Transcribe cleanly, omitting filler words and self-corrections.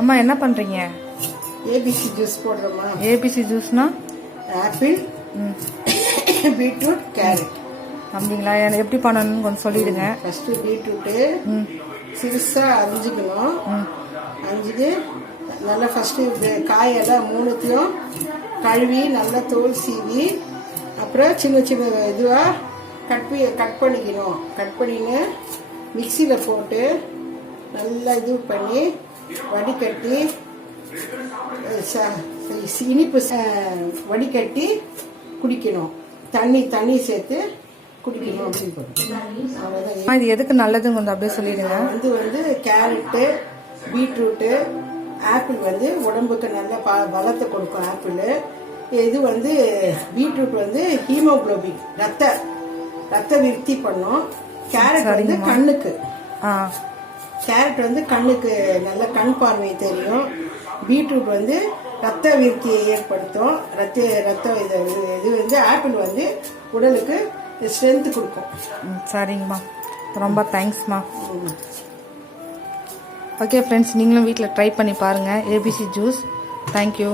அம்மா என்ன பண்றீங்க? ஏபிசி ஜூஸ் போடுறோமா? ஏபிசி ஜூஸ்னா ஆப்பிள், பீட்ரூட், கேரட். அப்படிங்களா? எப்படி பண்ணணும்னு கொஞ்சம் சொல்லிடுங்க. ஃபர்ஸ்ட் பீட்ரூட்டு சிறுசா அரிஞ்சுக்கணும். அரிஞ்சுட்டு நல்லா ஃபர்ஸ்ட் காயெல்லாம் மூணுத்தையும் கழுவி நல்லா தோல் சீவி அப்புறம் சின்ன சின்ன இதுவாக கட் பண்ணிக்கணும். கட் பண்ணின்னு மிக்சியில் போட்டு நல்லா இது பண்ணி வடிகட்டி இனிப்பு வடிகட்டி குடிக்கணும். தண்ணி சேர்த்து குடிக்கணும் அப்படின்னு. அவ்வளோதான். இது எதுக்கு நல்லதுன்னு கொஞ்சம் அப்படியே சொல்லிடுங்க. வந்து கேரட்டு, பீட்ரூட்டு, ஆப்பிள் வந்து உடம்புக்கு நல்ல பலத்தை கொடுக்கும். ஆப்பிள் இது பீட்ரூட் ஹீமோகுளோபின் ரத்த விருத்தி பண்ணும். கேரட் கண்ணுக்கு கண்ணுக்கு நல்ல கண் பார்வை தெரியும். பீட்ரூட் ரத்த விருத்தியை ஏற்படுத்தும். இது ஆப்பிள் உடலுக்கு ஸ்ட்ரென்த் கொடுக்கும். சரிங்கம்மா, ரொம்ப தேங்க்ஸ்மா. ஓகே ஃப்ரெண்ட்ஸ், நீங்களும் வீட்டில் ட்ரை பண்ணி பாருங்கள் ஏபிசி ஜூஸ். தேங்க்யூ.